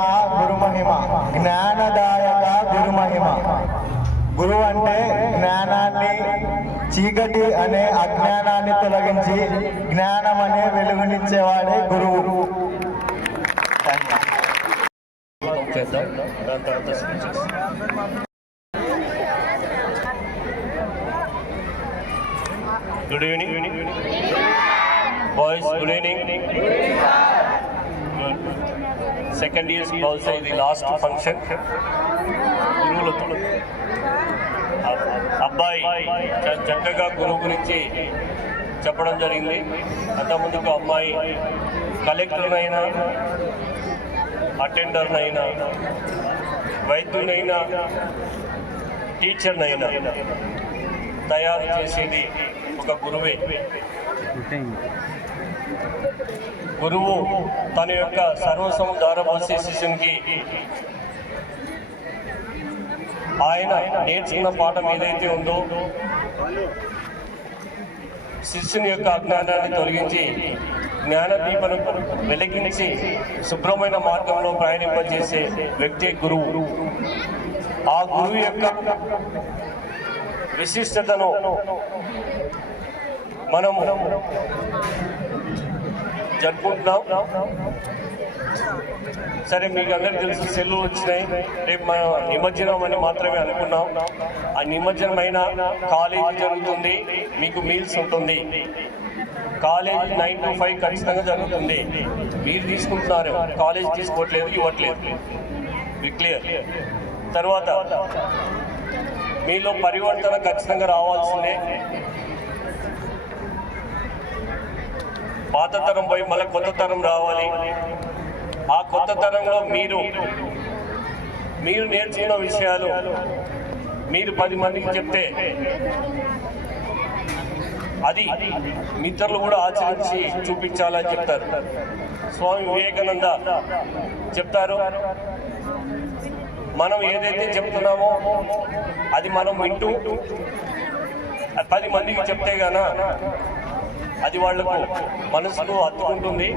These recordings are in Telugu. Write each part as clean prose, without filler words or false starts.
గురుమహిమ జ్ఞానదాయక గురుమహిమ. గురువు అంటే జ్ఞానాన్ని, చీకటి అనే అజ్ఞానాన్ని తొలగించి జ్ఞానం అనే వెలుగునిచ్చేవాడే గురువు. Good evening boys, good evening. Second years బహుశా ఇది లాస్ట్ ఫంక్షన్. గురువులతో అబ్బాయి చక్కగా గురువు గురించి చెప్పడం జరిగింది. అంతకుముందుకు అమ్మాయి కలెక్టర్నైనా, అటెండర్నైనా, వైద్యునైనా, టీచర్నైనా తయారు చేసేది ఒక గురువే. గురువు తన యొక్క సర్వస్వం దారపోసే శిష్యునికి ఆయన నేర్చుకున్న పాఠం ఏదైతే ఉందో శిష్యుని యొక్క అజ్ఞానాన్ని తొలగించి జ్ఞానదీపను వెలిగించి శుభ్రమైన మార్గంలో ప్రయాణింపజేసే వ్యక్తి గురువు. ఆ గురువు యొక్క విశిష్టతను మనము జరుపుకుంటున్నాం. సరే, మీకు అందరికీ తెలిసి సెలవులు వచ్చినాయి. రేపు మనం నిమజ్జనం అని మాత్రమే అనుకున్నాం. ఆ నిమజ్జనమైన కాలేజీ జరుగుతుంది, మీకు మీల్స్ ఉంటుంది. కాలేజ్ 9 to 5 ఖచ్చితంగా జరుగుతుంది. మీరు తీసుకుంటున్నారు, కాలేజ్ తీసుకోవట్లేదు, ఇవ్వట్లేదు. మీ క్లియర్. తర్వాత మీలో పరివర్తన ఖచ్చితంగా రావాల్సిందే. పాత తరం పోయి మళ్ళీ కొత్త తరం రావాలి. ఆ కొత్త తరంలో మీరు నేర్చుకున్న విషయాలు మీరు 10 మందికి చెప్తే అది మిత్రులు కూడా ఆచరించి చూపించాలని చెప్తారు. స్వామి వివేకానంద చెప్తారు, మనం ఏదైతే చెప్తున్నామో అది మనం వింటూ 10 మందికి చెప్తే గాన అది వాళ్లకు మనసుకు హత్తుకుంటుంది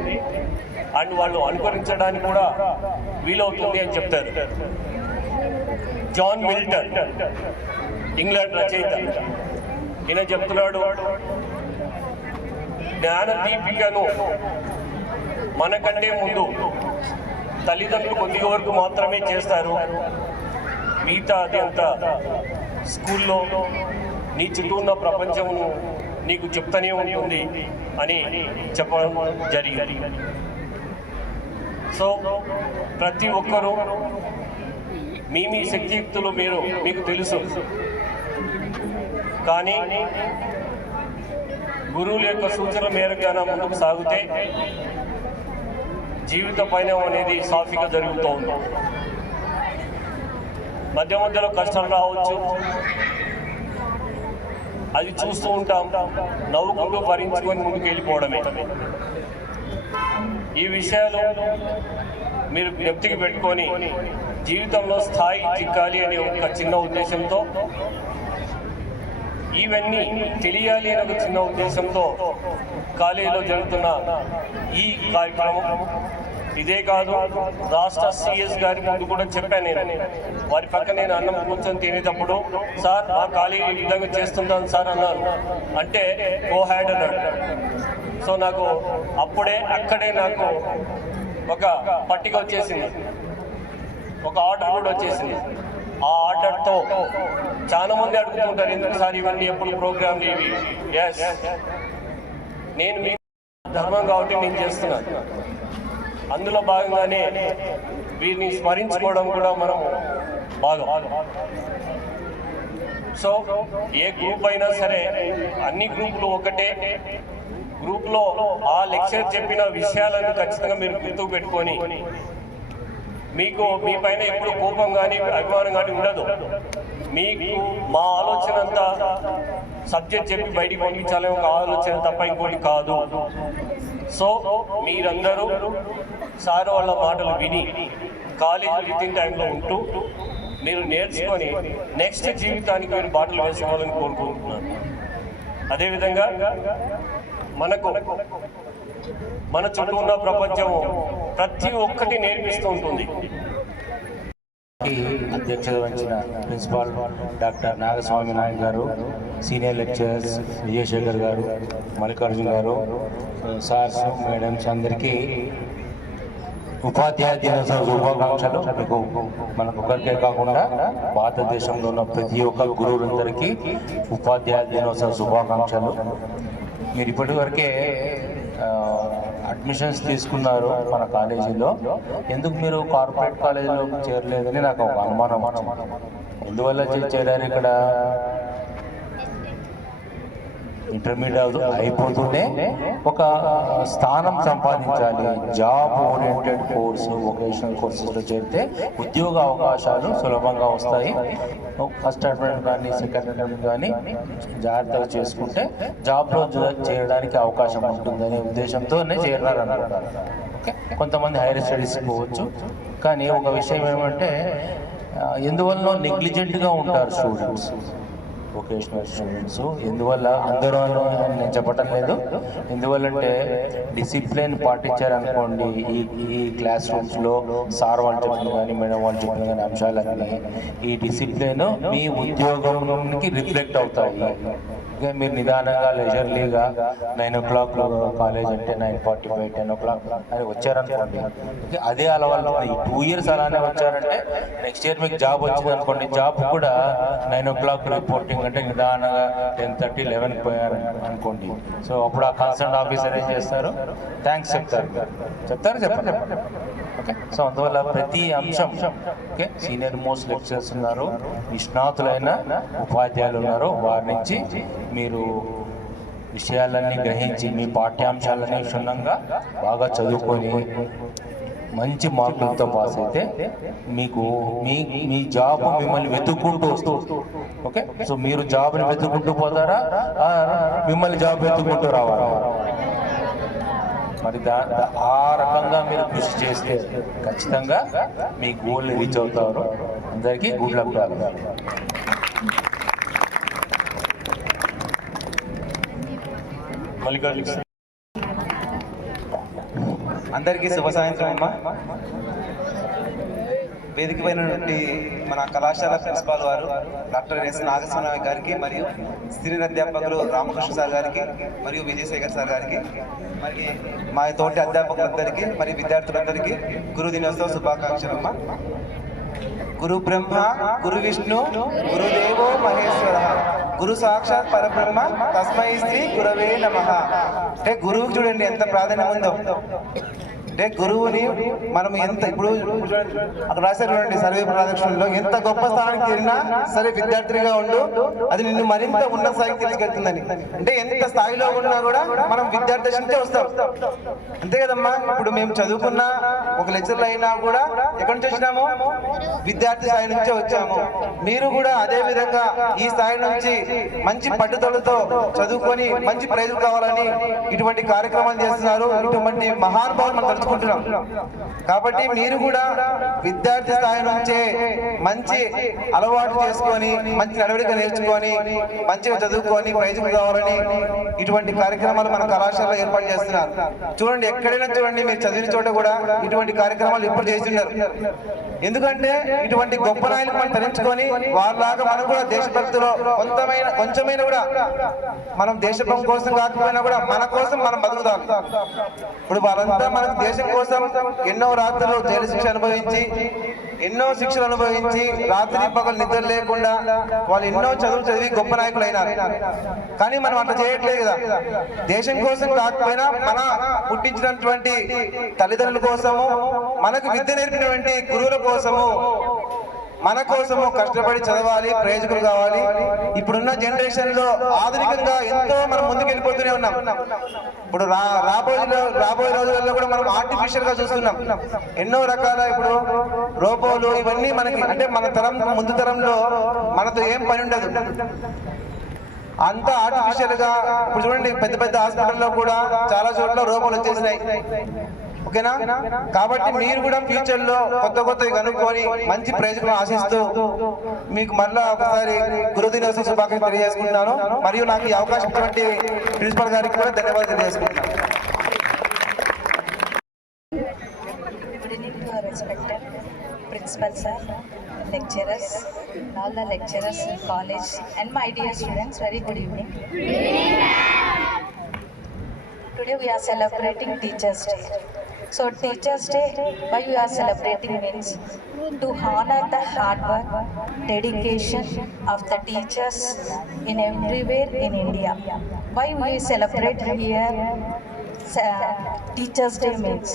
అండ్ వాళ్ళు అనుకరించడానికి కూడా వీలవుతుంది అని చెప్తారు. జాన్ మిల్టన్, ఇంగ్లాండ్ రచయిత, ఈయన చెప్తున్నాడు, జ్ఞానదీపికను మనకంటే ముందు తల్లిదండ్రులు కొద్ది వరకు మాత్రమే చేస్తారు. మిగతా అది అంతా స్కూల్లో నీ చుట్టూ ఉన్న ప్రపంచమును నీకు చెప్తూనే ఉంటుంది అని చెప్పడం జరిగింది. సో ప్రతి ఒక్కరూ మీ శక్తియుక్తులు మీకు తెలుసు. కానీ గురువుల యొక్క సూచనల మేరకు ముందుకు సాగితే జీవిత పయనం అనేది సాఫీగా జరుగుతూ ఉంది. మధ్యలో కష్టాలు రావచ్చు, అది చూస్తూ ఉంటాం, నవ్వుకుంటూ భరించుకొని ముందుకు వెళ్ళిపోవడమే. ఈ విషయాలు మీరు జ్ఞప్తికి పెట్టుకొని జీవితంలో స్థాయి చిక్కాలి అనే ఒక చిన్న ఉద్దేశంతో, ఇవన్నీ తెలియాలి అనే ఒక చిన్న ఉద్దేశంతో కాలేజీలో జరుగుతున్న ఈ కార్యక్రమం. ఇదే కాదు, రాష్ట్ర సిఎస్ గారి ముందు కూడా చెప్పాను నేను. వారి పక్క నేను అన్నం కూర్చొని తినేటప్పుడు, సార్ ఆ కాలేజీ ఈ విధంగా చేస్తుంటాను సార్ అన్నారు. అంటే గో హ్యాడ్ అన్నాడు. సో నాకు అక్కడే నాకు ఒక పట్టిక వచ్చేసింది, ఒక ఆర్డర్ కూడా వచ్చేసింది. ఆ ఆర్డర్తో చాలా మంది అడుగుతుంటారు, ఎందుకు సార్ ఇవన్నీ ఎప్పుడు ప్రోగ్రాంలు ఇవి. ఎస్, నేను మీ ధర్మం కాబట్టి నేను చేస్తున్నాను. అందులో భాగంగానే వీరిని స్మరించుకోవడం కూడా మనం బాగా. సో ఏ గ్రూప్ అయినా సరే, అన్ని గ్రూపులు ఒకటే. గ్రూప్లో ఆ లెక్చర్ చెప్పిన విషయాలను ఖచ్చితంగా మీరు గుర్తుకు పెట్టుకొని, మీకు మీ పైన ఎప్పుడు కోపం కానీ అభిమానం కానీ ఉండదు. మీకు మా ఆలోచన అంతా సబ్జెక్ట్ చెప్పి బయటికి పంపించాలని ఒక ఆలోచన తప్ప ఇంకోటి కాదు. సో మీరందరూ సార్ వాళ్ళ మాటలు విని కాలేజీ వితిన్ టైంలో ఉంటూ మీరు నేర్చుకొని నెక్స్ట్ జీవితానికి మీరు బాటలు వేసుకోవాలని కోరుకుంటున్నాను. అదేవిధంగా మనకు మన చుట్టూ ఉన్న ప్రపంచం ప్రతి ఒక్కటి నేర్పిస్తూ ఉంటుంది. అధ్యక్షత వహించిన ప్రిన్సిపాల్ డాక్టర్ నాగస్వామి నాయక్ గారు, సీనియర్ లెక్చరర్స్ విజయశేఖర్ గారు, మల్లికార్జున గారు, సార్స్, మేడమ్స్ అందరికీ ఉపాధ్యాయ దినోత్సవ శుభాకాంక్షలు. మీకు మనకొకరికే కాకుండా భారతదేశంలో ఉన్న ప్రతి ఒక్క గురువులందరికీ ఉపాధ్యాయ దినోత్సవ శుభాకాంక్షలు. మీరు ఇప్పటి వరకే అడ్మిషన్స్ తీసుకున్నారు మన కాలేజీలో, ఎందుకు మీరు కార్పొరేట్ కాలేజీలో చేరలేదని నాకు ఒక అనుమానం వచ్చింది. ఎందువల్ల చేరారు? ఇక్కడ ఇంటర్మీడియట్ అయిపోతూనే ఒక స్థానం సంపాదించాలి. జాబ్ ఓరియంటెడ్ కోర్సు, వొకేషనల్ కోర్సెస్లో చేరితే ఉద్యోగ అవకాశాలు సులభంగా వస్తాయి. ఫస్ట్ అటెంప్ట్ కానీ సెకండ్ అటెంప్ట్ కానీ జాగ్రత్తగా చేసుకుంటే జాబ్లో చేరడానికి అవకాశం ఉంటుందనే ఉద్దేశంతోనే చేరారన్నమాట. ఓకే, కొంతమంది హైయర్ స్టడీస్ పోవచ్చు. కానీ ఒక విషయం ఏమంటే, ఎందువల్ల నెగ్లిజెంట్గా ఉంటారు స్టూడెంట్స్, వొకేషనల్ స్టూడెంట్స్. ఎందువల్ల అందరూ నేను చెప్పటం లేదు, ఎందువల్లంటే డిసిప్లిన్ పాటించారనుకోండి, ఈ క్లాస్ రూమ్స్లో సార్ వాళ్ళు చెప్పిన కానీ మేడం వాళ్ళు చెప్పిన కానీ అంశాలన్నీ ఈ డిసిప్లిన్ మీ ఉద్యోగంకి రిఫ్లెక్ట్ అవుతాయి. ఇక మీరు నిదానంగా లెజర్లీగా 9 o'clock కాలేజ్ అంటే 9:45, 10 o'clock అని వచ్చారనుకోండి, అదే అలవాటు. ఈ 2 years అలానే వచ్చారంటే నెక్స్ట్ ఇయర్ మీకు జాబ్ వచ్చింది అనుకోండి, జాబ్ కూడా 9 o'clock రిపోర్టింగ్ అంటే నిదానంగా 10:30, 11 పోయారు అనుకోండి. సో అప్పుడు ఆ కన్సర్న్ ఆఫీసర్ ఏం చేస్తారు? థ్యాంక్స్ చెప్పండి. ఓకే, సో అందువల్ల ప్రతి అంశం, ఓకే, సీనియర్ మోస్ట్ లెక్చరర్స్ ఉన్నారు, నిష్ణాతులైన ఉపాధ్యాయులు ఉన్నారు, వారి నుంచి మీరు విషయాలన్నీ గ్రహించి మీ పాఠ్యాంశాలన్నీ క్షుణ్ణంగా బాగా చదువుకొని మంచి మార్కులతో పాస్ అయితే మీకు మీ జాబ్ మిమ్మల్ని వెతుక్కుంటూ వస్తుంది. ఓకే, సో మీరు జాబ్ని వెతుక్కుంటూ పోతారా, మిమ్మల్ని జాబ్ వెతుక్కుంటూ రావాలా? మరి ఆ రకంగా మీరు కృషి చేస్తే ఖచ్చితంగా మీ గోల్ని రీచ్ అవుతారు. అందరికీ గుడ్ లక్. అందరికీ శుభ సాయంత్రం అమ్మా. వేదిక పైనటువంటి మన కళాశాల ప్రిన్సిపాల్ వారు డాక్టర్ ఎస్ నాగస్వామి గారికి, మరియు సీనియర్ అధ్యాపకులు రామకృష్ణ సార్ గారికి, మరియు విజయశేఖర్ సార్ గారికి, మరి మా తోటి అధ్యాపకులందరికీ, మరియు విద్యార్థులందరికీ గురు దినోత్సవ శుభాకాంక్షలమ్మా. గురు బ్రహ్మ, గురు విష్ణు, గురుదేవో మహేశ్వర, గురు సాక్షాత్ పరబ్రహ్మ, తస్మై శ్రీ గురవే నమః. అంటే గురువుకి చూడండి ఎంత ప్రాధాన్యం ఉందో. అంటే గురువుని మనం ఎంత ఇప్పుడు అక్కడ రాశారు చూడండి, సర్వే ప్రదక్షిణలో ఎంత గొప్ప స్థానానికి వెళ్ళినా సరే విద్యార్థిగా ఉండు, అది నిన్ను మరింత ఉన్నత స్థాయికి తీసుకెళ్తుందని. అంటే ఎంత స్థాయిలో ఉన్నా కూడా మనం విద్యార్థి నుంచే వస్తాం, అంతే కదమ్మా. ఇప్పుడు మేము చదువుకున్న ఒక లెక్చర్లు అయినా కూడా ఎక్కడి నుంచి వచ్చినాము? విద్యార్థి స్థాయి నుంచే వచ్చాము. మీరు కూడా అదే విధంగా ఈ స్థాయి నుంచి మంచి పట్టుదలతో చదువుకొని మంచి ప్రైజులు కావాలని ఇటువంటి కార్యక్రమాలు చేస్తున్నారు. ఇటువంటి మహానుభావులు మనం తలుచుకుంటున్నాం. కాబట్టి మీరు కూడా విద్యార్థి స్థాయి నుంచే మంచి అలవాటు చేసుకొని మంచి నడవడిక నేర్చుకొని మంచిగా చదువుకొని ప్రైజులు కావాలని ఇటువంటి కార్యక్రమాలు మన కళాశాలలో ఏర్పాటు చేస్తున్నారు. చూడండి, ఎక్కడైనా చూడండి, మీరు చదివిన చోట కూడా ఇటువంటి కార్యక్రమాలు ఎప్పుడు చేస్తున్నారు. ఎందుకంటే ఇటువంటి గొప్ప నాయకులు మనం తరించుకొని వాళ్ళలాగా మనం కూడా దేశభక్తిలో కొంచెమైనా కూడా మనం దేశభక్తి కోసం కాకపోయినా కూడా మన కోసం మనం బతుకుతాం. ఇప్పుడు వాళ్ళంతా మనకు దేశం కోసం ఎన్నో రాత్రులు జైలు శిక్ష అనుభవించి, ఎన్నో శిక్షలు అనుభవించి, రాత్రి పగలు నిద్ర లేకుండా వాళ్ళు ఎన్నో చదువులు చదివి గొప్ప నాయకులు అయినారు. కానీ మనం అట్లా చేయట్లేదు కదా. దేశం కోసం కాకపోయినా మన పుట్టించినటువంటి తల్లిదండ్రుల కోసము, మనకు విద్య నేర్పినటువంటి గురువుల కోసము, మన కోసము కష్టపడి చదవాలి, ప్రయోజకులు కావాలి. ఇప్పుడున్న జనరేషన్ లో ఆధునికంగా ఎంతో మనం ముందుకు వెళ్ళిపోతూనే ఉన్నాం. ఇప్పుడు రాబోయే రోజులలో కూడా మనం ఆర్టిఫిషియల్ గా చూస్తున్నాం. ఎన్నో రకాల ఇప్పుడు రోబోలు ఇవన్నీ మనకి, అంటే మన తరం ముందు తరంలో మనతో ఏం పని ఉండదు, అంతా ఆర్టిఫిషియల్ గా. ఇప్పుడు చూడండి, పెద్ద పెద్ద హాస్పిటల్లో కూడా చాలా చోట్ల రోబోలు వచ్చేసినాయి. ఓకేనా? కాబట్టి మీరు కూడా ఫ్యూచర్ లో కొత్తవి కనుక్కొని మంచి ప్రయోజనం ఆశిస్తూ మీకు మళ్ళా ఒకసారి గురు దినోత్సవ శుభాకాంక్షలు తెలియజేసుకుంటున్నాను. మరియు నాకు ఈ అవకాశం ఇచ్చినటువంటి ప్రిన్సిపల్ గారికి కూడా ధన్యవాదాలు తెలియజేసుకుంటున్నాను. respected principal sir, lecturers, all the lecturers in college, and my dear students, very good evening. Today we are celebrating Teachers' Day. So Teachers' Day, why we are celebrating means to honor the hard work, dedication of the teachers in everywhere in India. Why we celebrate here Teachers' Day means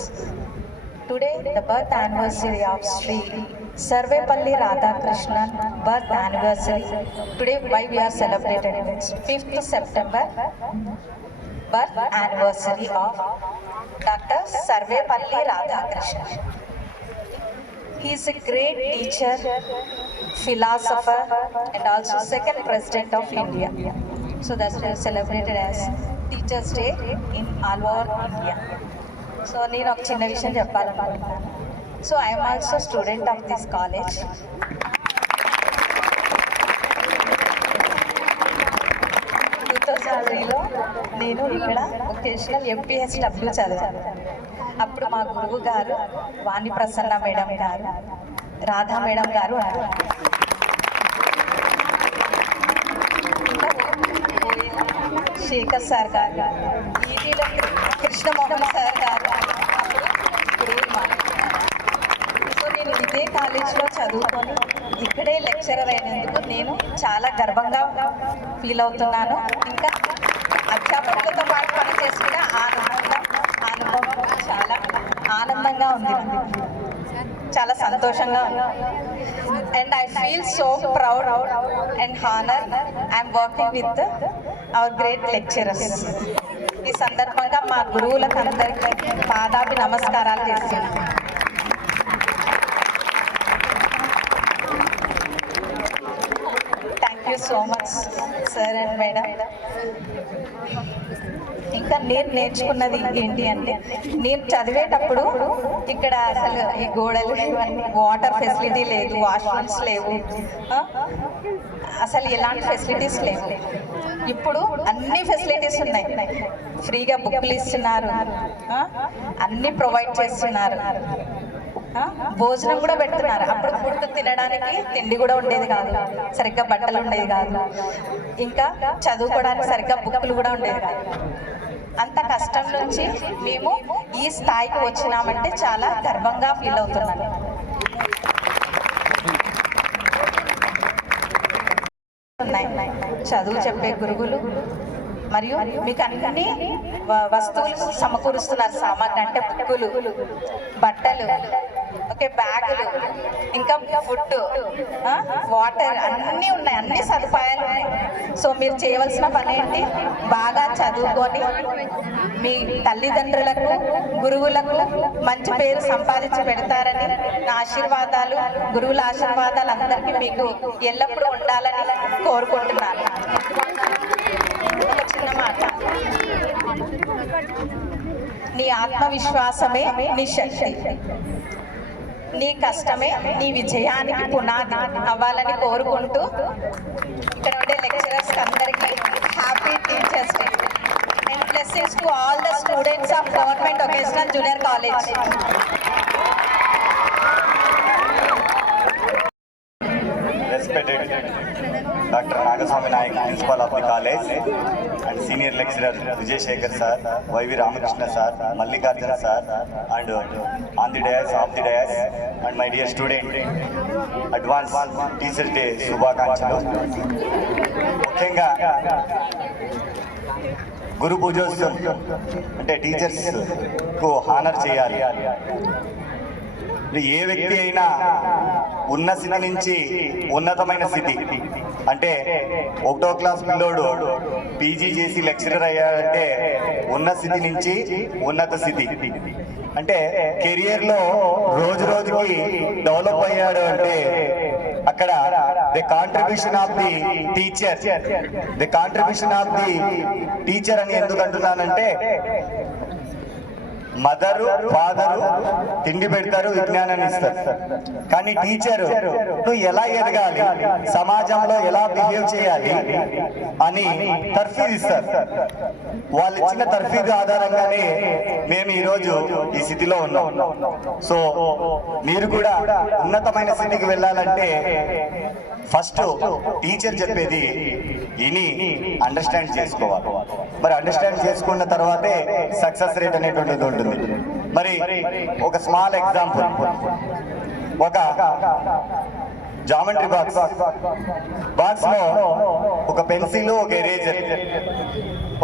today the birth anniversary of Sri Sarvepalli Radhakrishnan birth anniversary. Today why we are celebrating means 5th September birth anniversary of Dr. Sarvepalli Radhakrishnan. He is a great teacher, philosopher, and also second president of India. So that's why celebrated as Teachers' Day in all over India. So నేను ఒక చిన్న విషయం చెప్పాలనుకుంటున్నాను. So I'm also student of this college. 2003లో నేను ఇక్కడ వొకేషనల్ MPSW చదివాను. అప్పుడు మా గురువు గారు వాణి ప్రసన్న మేడం గారు, రాధా మేడం గారు అన్నారు. శేఖర్ సార్ గారు, ఈటీలో కృష్ణమోహన్ సార్ గారు గురువులు మాట్లాడారు. సో నేను ఇదే కాలేజ్లో చదువుకొని ఇక్కడే లెక్చరర్ అయినందుకు నేను చాలా గర్వంగా ఫీల్ అవుతున్నాను. ఇంకా అధ్యాపకులతో పాటు పనిచేస్తున్న అనుభవం చాలా ఆనందంగా ఉంది, చాలా సంతోషంగా ఉంది. And I feel so proud and honour I'm working with our great lecturers. ఈ సందర్భంగా మా గురువులకు అందరికీ పాదాభి నమస్కారాలు చేస్తున్నాను. Thank you so much sir and madam. ఇంకా నేను నేర్చుకున్నది ఏంటి అంటే, నేను చదివేటప్పుడు ఇక్కడ అసలు ఈ గోడలు ఇవన్నీ వాటర్ ఫెసిలిటీ లేదు, వాష్రూమ్స్ లేవు, అసలు ఎలాంటి ఫెసిలిటీస్ లేవు. ఇప్పుడు అన్ని ఫెసిలిటీస్ ఉన్నాయి, ఫ్రీగా బుక్లు ఇస్తున్నారు, అన్నీ ప్రొవైడ్ చేస్తున్నారు, భోజనం కూడా పెడుతున్నారు. అప్పుడు ఫుడ్ తినడానికి తిండి కూడా ఉండేది కాదు, సరిగ్గా బట్టలు ఉండేది కాదు, ఇంకా చదువుకోవడానికి సరిగ్గా బుక్కులు కూడా ఉండేది కాదు. అంత కష్టం నుంచి మేము ఈ స్థాయికి వచ్చినామంటే చాలా గర్వంగా ఫీల్ అవుతున్నాను. చదువు చెప్పే గురువులు మరియు మీకు అన్ని వస్తువులు సమకూరుస్తున్నారు. సామాగ్రి అంటే బుక్కులు, బట్టలు, ఓకే, బ్యాగులు, ఇంకా ఫుడ్, వాటర్ అన్నీ ఉన్నాయి, అన్ని సదుపాయాలు ఉన్నాయి. సో మీరు చేయవలసిన పని ఏంటి, బాగా చదువుకొని మీ తల్లిదండ్రులకు, గురువులకు మంచి పేరు సంపాదించి పెడతారని నా ఆశీర్వాదాలు, గురువుల ఆశీర్వాదాలు అందరికీ మీకు ఎల్లప్పుడూ ఉండాలని కోరుకుంటున్నాను. ఒక చిన్న మాట, నీ ఆత్మవిశ్వాసమే నీ శక్తి, నీ కష్టమే నీ విజయానికి పునాది అవ్వాలని కోరుకుంటూ ఇక్కడ ఉండే లెక్చరర్స్ అందరికీ happy teachers day and blessings to all the students of government vocational junior college. Respected Dr. Nagaswamy Naik, Principal of the college, and Senior Lecturer Vijay Shekhar sir, YV Ramakrishna sir, Mallikarjuna sir, and on the dais, off the dais, and my dear student, Advance Teachers Day Shubhakankshalu. ముఖ్యంగా గురు పూజోత్సవం అంటే టీచర్స్ కు హానర్ చేయాలి. ఏ వ్యక్తి అయినా ఉన్న స్థితి నుంచి ఉన్నతమైన స్థితి అంటే 1వ క్లాస్ పిల్లోడు పీజీ చేసి లెక్చరర్ అయ్యాడంటే ఉన్న స్థితి నుంచి ఉన్నత స్థితి అంటే కెరియర్లో రోజు రోజుకి డెవలప్ అయ్యాడు అంటే అక్కడ the contribution of the teacher, the contribution of the teacher అని ఎందుకు అంటున్నానంటే మదరు ఫాదరు తిండి పెడతారు, విజ్ఞానాన్ని ఇస్తారు, కానీ టీచరు నువ్వు ఎలా ఎదగాలి, సమాజంలో ఎలా బిహేవ్ చేయాలి అని తర్ఫీదు ఇస్తారు. వాళ్ళు ఇచ్చిన తర్ఫీదు ఆధారంగానే మేము ఈరోజు ఈ స్థితిలో ఉన్నాం. సో మీరు కూడా ఉన్నతమైన స్థితికి వెళ్ళాలంటే ఫస్ట్ టీచర్ చెప్పేది విని అండర్స్టాండ్ చేసుకోవాలి. మరి అండర్స్టాండ్ చేసుకున్న తర్వాతే సక్సెస్ రేట్ అనేటువంటిది ఉంటుంది. మరి ఒక స్మాల్ ఎగ్జాంపుల్, ఒక జామెట్రీ బాక్స్ లో ఒక పెన్సిల్, ఒక ఎరేజర్,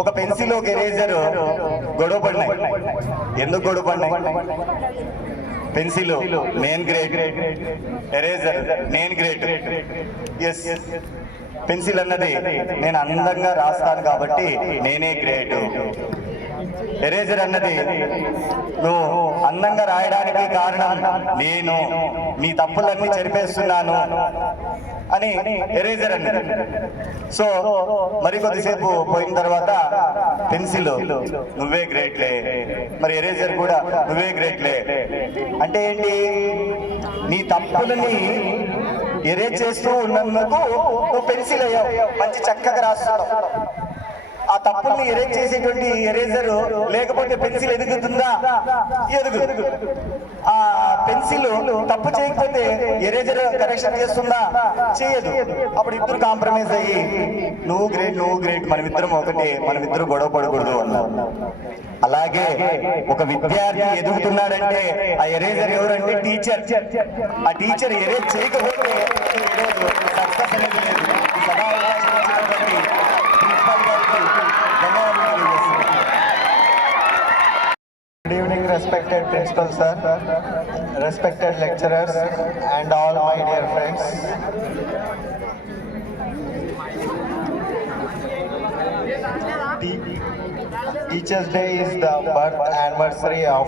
ఒక పెన్సిల్ ఒక ఎరేజర్ గొడవ పడినాయి. ఎందుకు గొడవ పడినాయి? పెన్సిల్ నేను గ్రేట్, ఎరేజర్ నేను గ్రేట్. ఎస్, పెన్సిల్ అన్నది నేను అందంగా రాస్తాను కాబట్టి నేనే గ్రేట్. ఎరేజర్ అన్నది నువ్వు అందంగా రాయడానికి కారణం నేను, నీ తప్పులన్నీ చెరిపేస్తున్నాను అని ఎరేజర్ అన్నది. సో మరి కొద్దిసేపు పోయిన తర్వాత పెన్సిల్ నువ్వే గ్రేట్లే, మరి ఎరేజర్ కూడా నువ్వే గ్రేట్లే. అంటే ఏంటి? నీ తప్పులని ఎరేజ్ చేస్తూ ఉన్నందుకు నువ్వు పెన్సిల్ అయ్యావు, మంచి చక్కగా రాస్తున్నావు. ఆ తప్పుల్ని ఎరేజ్ చేసేటువంటి ఎరేజర్ లేకపోతే పెన్సిల్ ఎదుగుతుందా? ఎదుగు. ఆ పెన్సిల్ తప్పు చేయకపోతే ఎరేజర్ కరెక్షన్ చేస్తుందా? చేయదు. అప్పుడు ఇద్దరు కాంప్రమైజ్ అయ్యి నువ్వు గ్రేట్ మనమిద్దరం ఒకటి, మనమిద్దరు గొడవ పడకూడదు అన్నారు. అలాగే ఒక విద్యార్థి ఎదుగుతున్నాడంటే ఆ ఎరేజర్ ఎవరంటే టీచర్. ఆ టీచర్ ఎరేజ్ చేయకపోతే ఈరోజు సక్సెస్ అనేది లేదు. ఈ సభా అవకాశం ఇచ్చినటువంటి ప్రిన్సిపల్ గారికి ధన్యవాదాలు తెలియజేస్తున్నాను. Good evening, respected principal sir, respected lecturers, and all my dear friends. Teachers' Day is the birth anniversary of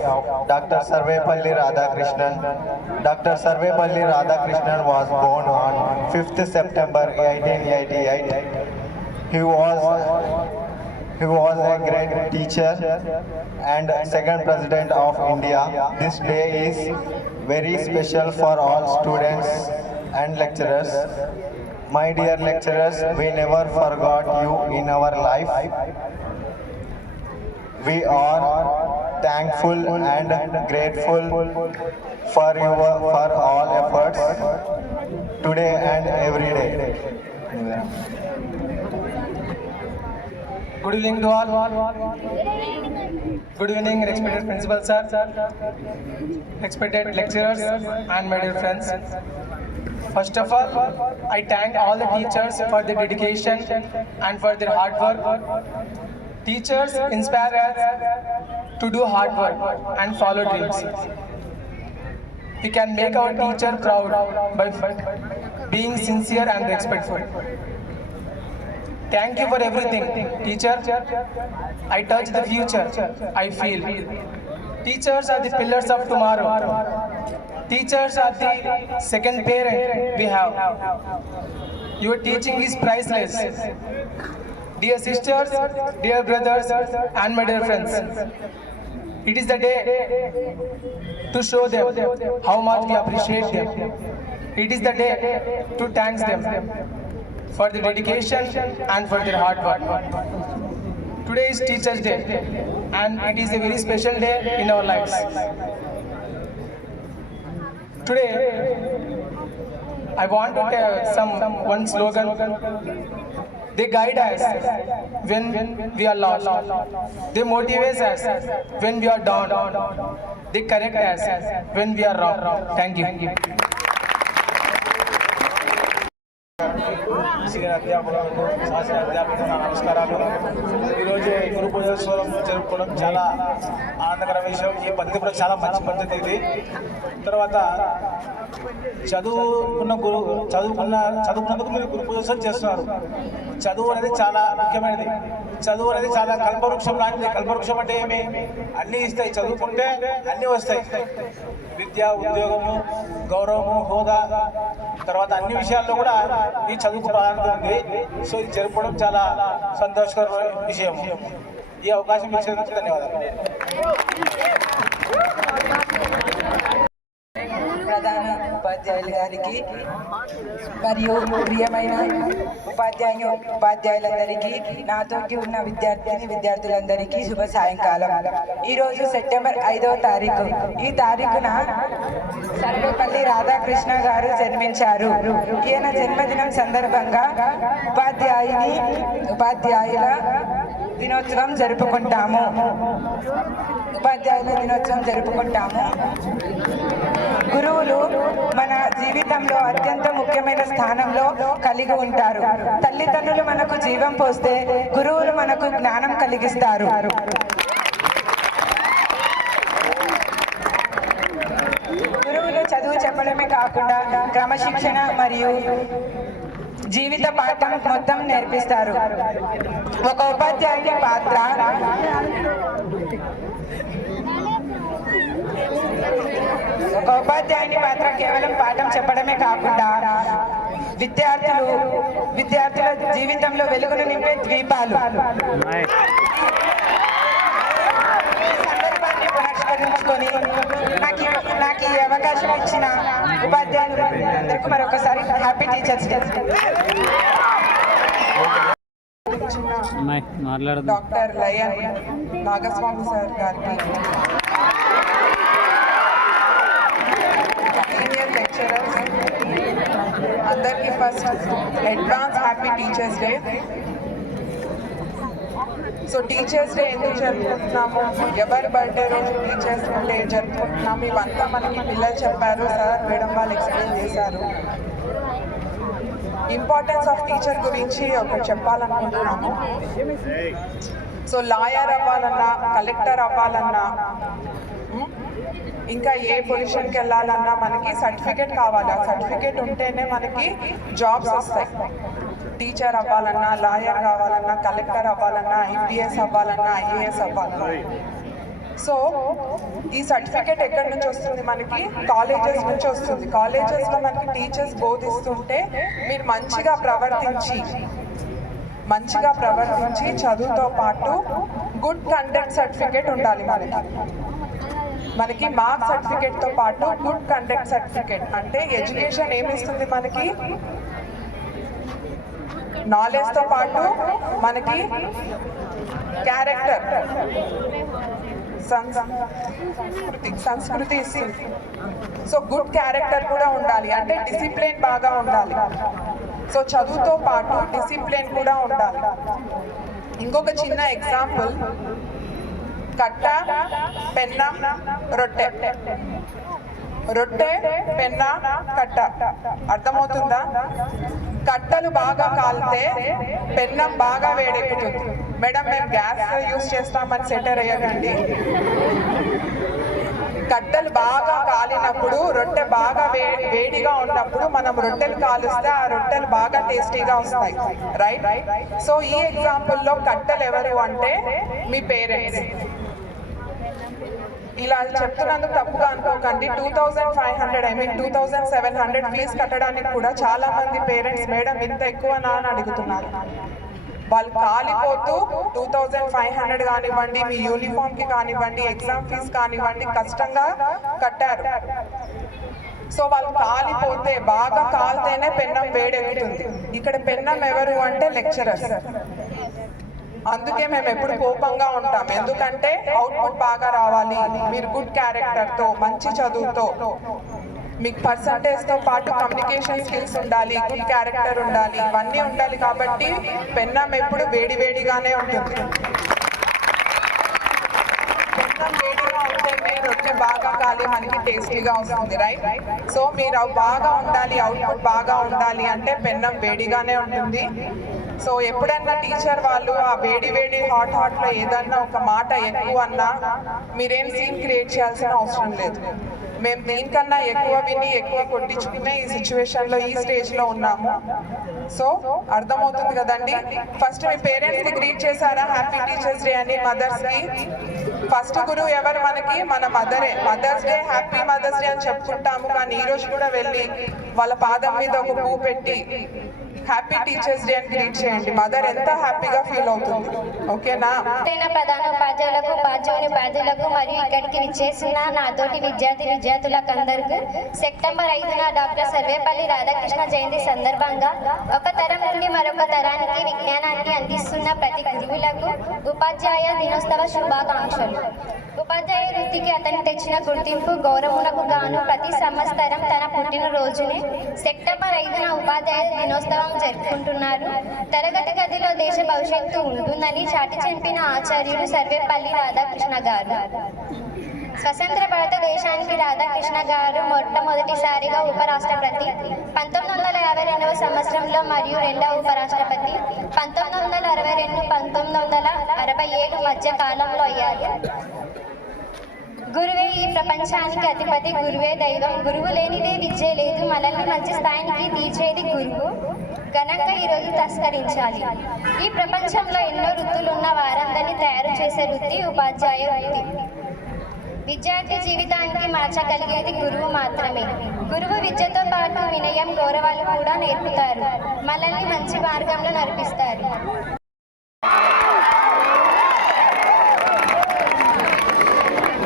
Dr. Sarvepalli Radhakrishnan. Dr. Sarvepalli Radhakrishnan was born on 5th September 1888. He was a great teacher and second president of India. This day is very special for all students and lecturers. My dear lecturers, we never forgot you in our life. We are thankful and grateful for all efforts today and every day. Good evening to all. Good evening, respected principal sir, respected lecturers, and my dear friends. First of all, I thank all the teachers for their dedication and for their hard work. Teachers inspire us to do hard work and follow dreams. We can make our teacher proud by being sincere and respectful. Thank you for everything, teacher. I touch the future, I feel. Teachers are the pillars of tomorrow. Teachers are the second parent we have. Your teaching is priceless. Dear sisters, dear brothers, and my dear friends, it is the day to show them how much we appreciate them. It is the day to thank them for their dedication and for their hard work. Today is Teachers' Day, and it is a very special day in our lives. Today, I want to tell one slogan. They guide us when we are lost. They motivate us when we are down. They correct us when we are wrong. Thank you. Senior అధ్యాపకులకు, శాస్త్ర అధ్యాపకులకు నా నమస్కారాలు. ఈరోజు గురు పూజోత్సవం జరుపుకోవడం చాలా ఆనందకర విషయం. ఈ పద్ధతి కూడా చాలా మంచి పద్ధతి ఇది. తర్వాత చదువుకున్నందుకు మీరు గురు పూజోత్సవం చేస్తున్నారు. చదువు అనేది చాలా ముఖ్యమైనది. చదువు అనేది చాలా కల్పవృక్షం లాంటిది. కల్పవృక్షం అంటే ఏమి? అన్నీ ఇస్తాయి. చదువుకుంటే అన్నీ వస్తాయి. విద్య, ఉద్యోగము, గౌరవము, హోదా, తర్వాత అన్ని విషయాల్లో కూడా ఈ చదువుకు ప్రాధాన్యత ఉంది. సో ఇది జరుపుకోవడం చాలా సంతోషకరమైన విషయం. ఈ అవకాశం ఇచ్చినందుకు ధన్యవాదాలు. ప్రధాన ఉపాధ్యాయులు గారికి మరియు ప్రియమైన ఉపాధ్యాయులందరికీ, నాతోటి ఉన్న విద్యార్థులందరికీ శుభ సాయంకాలం. ఈరోజు సెప్టెంబర్ 5వ తారీఖు. ఈ తారీఖున సర్వేపల్లి రాధాకృష్ణ గారు జన్మించారు. ఈయన జన్మదినం సందర్భంగా ఉపాధ్యాయుల దినోత్సవం జరుపుకుంటాము. గురువులు మన జీవితంలో అత్యంత ముఖ్యమైన స్థానంలో కలిగి ఉంటారు. తల్లిదండ్రులు మనకు జీవం పోస్తే గురువులు మనకు జ్ఞానం కలిగిస్తారు. గురువులు చదువు చెప్పడమే కాకుండా క్రమశిక్షణ మరియు జీవిత పాఠం మొత్తం నేర్పిస్తారు. ఒక ఉపాధ్యాయుని పాత్ర కేవలం పాఠం చెప్పడమే కాకుండా విద్యార్థుల జీవితంలో వెలుగును నింపే ద్వీపాలు. సందర్భాన్ని పునస్కరించుకొని నాకు ఈ అవకాశం ఇచ్చిన ఉపాధ్యాయులందరికీ మరొకసారి happy teachers day. Doctor lion Nagaswamy sir గారికి, సీనియర్ లెక్చరర్స్ అందరికీ first advance happy teachers day. So teachers day ఎందుకు జరుపుకుంటున్నాము, ఎవరి బర్త్డే రోజు టీచర్స్ డే జరుపుకుంటున్నాము, ఇవంతా మనకి పిల్లలు చెప్పారు, సార్ మేడం వాళ్ళు ఎక్స్ప్లెయిన్ చేశారు. ఇంపార్టెన్స్ ఆఫ్ టీచర్ గురించి ఒకటి చెప్పాలనుకుంటున్నాము. సో లాయర్ అవ్వాలన్నా, కలెక్టర్ అవ్వాలన్నా, ఇంకా ఏ పొజిషన్కి వెళ్ళాలన్నా మనకి సర్టిఫికేట్ కావాలి. ఆ సర్టిఫికేట్ ఉంటేనే మనకి జాబ్స్ వస్తాయి. టీచర్ అవ్వాలన్నా, లాయర్ కావాలన్నా, కలెక్టర్ అవ్వాలన్నా, ఐపీఎస్ అవ్వాలన్నా, ఐఏఎస్ అవ్వాలన్నా. సో ఈ సర్టిఫికేట్ ఎక్కడి నుంచి వస్తుంది, మనకి కాలేజెస్ నుంచి వస్తుంది. కాలేజెస్లో మనకి టీచర్స్ బోధిస్తుంటే మీరు మంచిగా ప్రవర్తించి చదువుతో పాటు గుడ్ కండక్ట్ సర్టిఫికేట్ ఉండాలి. మనకి మార్క్ సర్టిఫికేట్తో పాటు గుడ్ కండక్ట్ సర్టిఫికేట్ అంటే ఎడ్యుకేషన్ ఏమిస్తుంది, మనకి నాలెడ్జ్తో పాటు మనకి క్యారెక్టర్, సంస్కృతి ఇస్తుంది. సో గుడ్ క్యారెక్టర్ కూడా ఉండాలి, అంటే డిసిప్లిన్ బాగా ఉండాలి. సో చదువుతో పాటు డిసిప్లిన్ కూడా ఉండాలి. ఇంకొక చిన్న ఎగ్జాంపుల్, కట్ట, పెన్న, రొట్టె. పెన్న, కట్ట అర్థమవుతుందా? కట్టలు బాగా కాలితే పెన్నం బాగా వేడెక్కుతుంది. మేడం మేము గ్యాస్ యూజ్ చేస్తామని సెటర్ అయ్యకండి. కట్టెలు బాగా కాలినప్పుడు, రొట్టె బాగా వేడిగా ఉన్నప్పుడు మనం రొట్టెలు కాలుస్తే ఆ రొట్టెలు బాగా టేస్టీగా వస్తాయి, రైట్? సో ఈ ఎగ్జాంపుల్లో కట్టెలు ఎవరు అంటే మీ పేరెంట్స్. ఇలా చెప్తున్నందుకు తప్పుగా అనుకోకండి. 2700 ఫీజు కట్టడానికి కూడా చాలా మంది పేరెంట్స్ మేడం ఇంత ఎక్కువనా అని అడుగుతున్నారు. వాళ్ళు కాలిపోతూ 2500 కానివ్వండి, మీ యూనిఫామ్కి కానివ్వండి, ఎగ్జామ్ ఫీజు కానివ్వండి కష్టంగా కట్టారు. సో వాళ్ళు కాలిపోతే, బాగా కాలితేనే పెన్నం వేడెక్కుతుంది. ఇక్కడ పెన్నం ఎవరు అంటే లెక్చరర్స్. అందుకే మేము ఎప్పుడు కోపంగా ఉంటాం, ఎందుకంటే అవుట్పుట్ బాగా రావాలి. మీరు గుడ్ క్యారెక్టర్తో, మంచి చదువుతో, మీకు పర్సంటేజ్తో పాటు కమ్యూనికేషన్ స్కిల్స్ ఉండాలి, గుడ్ క్యారెక్టర్ ఉండాలి, ఇవన్నీ ఉండాలి. కాబట్టి పెన్నం ఎప్పుడు వేడిగానే ఉంటుంది. పెన్నం వేడిగా ఉంటేనే రొట్టె బాగా కాలి మనకి టేస్టీగా వస్తుంది, రైట్? సో మీరు బాగా ఉండాలి, అవుట్పుట్ బాగా ఉండాలి అంటే పెన్నం వేడిగానే ఉంటుంది. సో ఎప్పుడన్నా టీచర్ వాళ్ళు ఆ వేడి హాట్లో ఏదన్నా ఒక మాట ఎక్కువ అన్నా మీరేం సీన్ క్రియేట్ చేయాల్సిన అవసరం లేదు. మేము దీనికన్నా ఎక్కువ విని ఎక్కువ కొట్టించుకునే ఈ సిచ్యువేషన్లో, ఈ స్టేజ్లో ఉన్నాము. సో అర్థమవుతుంది కదండి. ఫస్ట్ మీ పేరెంట్స్ని గ్రీట్ చేశారా హ్యాపీ టీచర్స్ డే అని? మదర్స్కి ఫస్ట్ గురువు ఎవరు మనకి? మన మదరే. Mother's day, happy mother's day అని చెప్పుకుంటాము, కానీ ఈరోజు కూడా వెళ్ళి వాళ్ళ పాదం మీద ఒక పువ్వు పెట్టి హ్యాపీ టీచర్స్ డే అని గ్రీట్ చేయండి. మదర్ ఎంత హ్యాపీగా ఫీల్ అవుతుంది. ఓకేనా? ప్రధాన ఉపాధ్యాయులకు, ఉపాధ్యాయులకు మరియు ఇక్కడికి విచ్చేసిన నాతోటి విద్యార్థులకు అందరికీ సెప్టెంబర్ 5న డాక్టర్ సర్వేపల్లి రాధాకృష్ణ జయంతి సందర్భంగా ఒక తరం నుండి మరొక తరానికి విజ్ఞానాన్ని అందిస్తున్న ప్రతి గురువులకు ఉపాధ్యాయ దినోత్సవ శుభాకాంక్షలు. ఉపాధ్యాయ వృత్తికి అతను తెచ్చిన గుర్తింపు, గౌరవములకు గాను ప్రతి సంవత్సరం తన పుట్టినరోజునే సెప్టెంబర్ 5న ఉపాధ్యాయ దినోత్సవం జరుపుకుంటున్నారు. తరగతి గదిలో దేశ భవిష్యత్తు ఉంటుందని చాటి చెప్పిన ఆచార్యుడు సర్వేపల్లి రాధాకృష్ణ గారు. స్వతంత్ర భారతదేశానికి రాధాకృష్ణ గారు మొట్టమొదటిసారిగా ఉపరాష్ట్రపతి 1952వ సంవత్సరంలో మరియు రెండవ ఉపరాష్ట్రపతి 1962-1967 మధ్య కాలంలో అయ్యారు. గురువే ఈ ప్రపంచానికి అధిపతి, గురువే దైవం, గురువు లేనిదే విద్య లేదు, మనల్ని మంచి స్థాయికి తీర్చేది గురువు. ఘనంగా ఈరోజు తస్కరించాలి. ఈ ప్రపంచంలో ఎన్నో వృత్తులున్న వారందరినీ తయారు చేసే వృత్తి ఉపాధ్యాయ వృత్తి. విద్యార్థి జీవితానికి మార్చగలిగేది గురువు మాత్రమే. గురువు విద్యతో పాటు వినయం, గౌరవాలు కూడా నేర్పుతారు, మనల్ని మంచి మార్గంలో నడిపిస్తారు.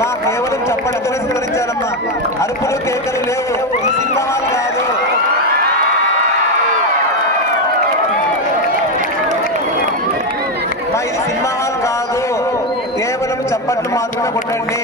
మా కేవలం చప్పటితో స్మరించాలమ్మా, అరుపులు కేకలు లేవు. ఈ సినిమా హాల్ కాదు. మా ఇది సినిమా హాల్ కాదు, కేవలం చప్పట్లు మాత్రమే కొట్టండి.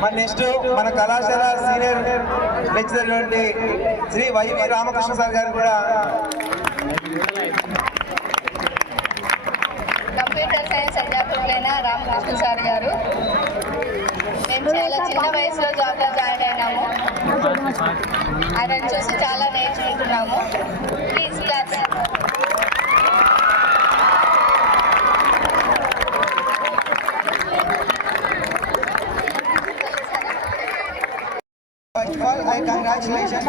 మన నెక్స్ట్ మన కళాశాల సీనియర్ లెక్చరర్ నుండి శ్రీ వైవి రామకృష్ణ సార్ గారు కూడా కంప్యూటర్ సైన్స్ అధ్యాపకులైన రామకృష్ణ సార్ గారు. మేము చాలా చిన్న వయసులో జాబ్లో జాయిన్ అయినాము. ఆయనను చూసి చాలా నేర్చుకుంటున్నాము. Please class. First of all, I congratulations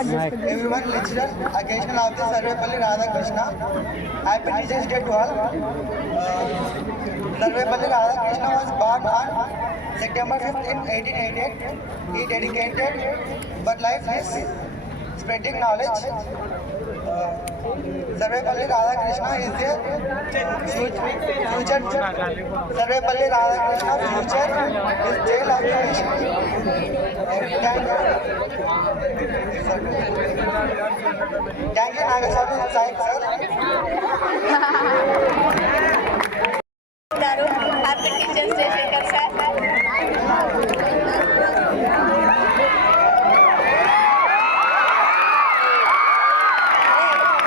everyone lecturer, occasional of the Sarvepalli Radhakrishna. Happy Teachers Day to all. Sarvepalli Radhakrishna was born on September 5th in 1888. He dedicated, but life is spreading knowledge. Sarvepalli Radhakrishna is the future. Sarvepalli Radhakrishna future is jail of the nation. Thank you, Nagaswamy Saik sir. Happy teachers day Shekhar sir.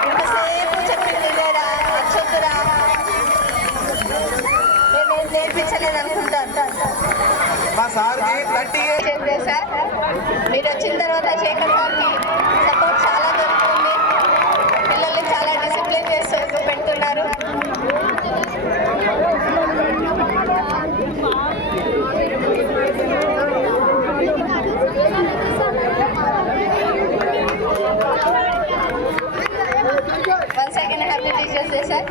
ఎంతసేపు చెప్పింది లేదా చెప్పురా, నేను నేర్పించలేదు అనుకుంటాను. మా సార్కి 30 years. సార్ మీరు వచ్చిన తర్వాత శేఖర్ సార్కి సపోర్ట్ చాలా దొరుకుతుంది. పిల్లల్ని చాలా డిసిప్లిన్ చేస్తూ పెడుతున్నారు. One second. Happy teachers day sir.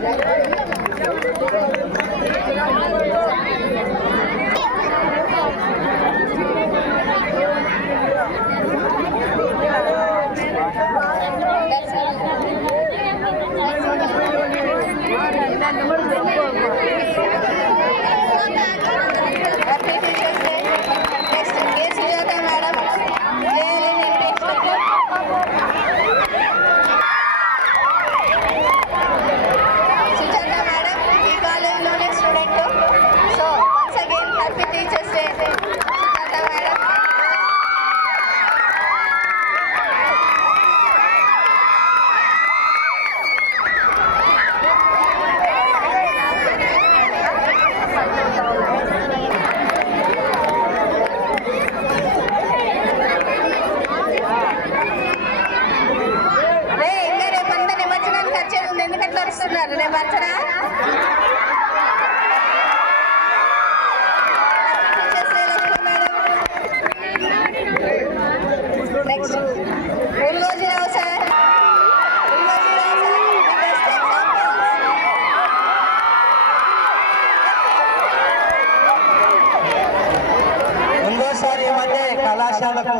Sir ఏమంటే కళాశాలకు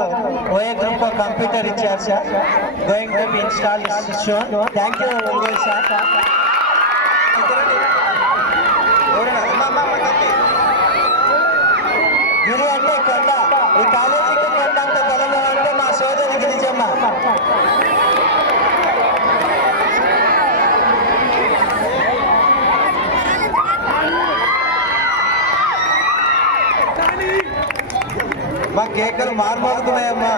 ఓఏ గ్రూప్ కంప్యూటర్ ఇచ్చారు sir. Going to be install soon. Thank you very sir. గిరి అంటే కొండ, ఈ కాలేజీకి కొండ అంత బలంగా అంటే మా సోదరి గిరిజమ్మ. మా కేకలు మార్మోగుతున్నాయమ్మా.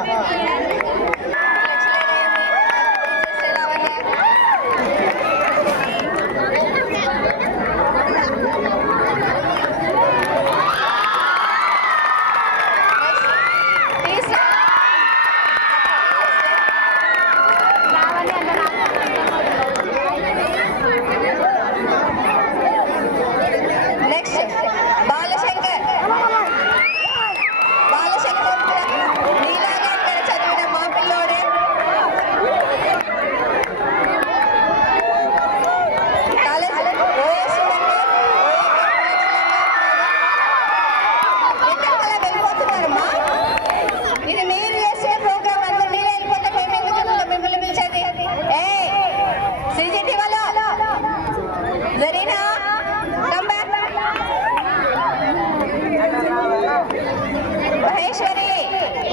మహేశ్వరి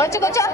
వచ్చి కూర్చో.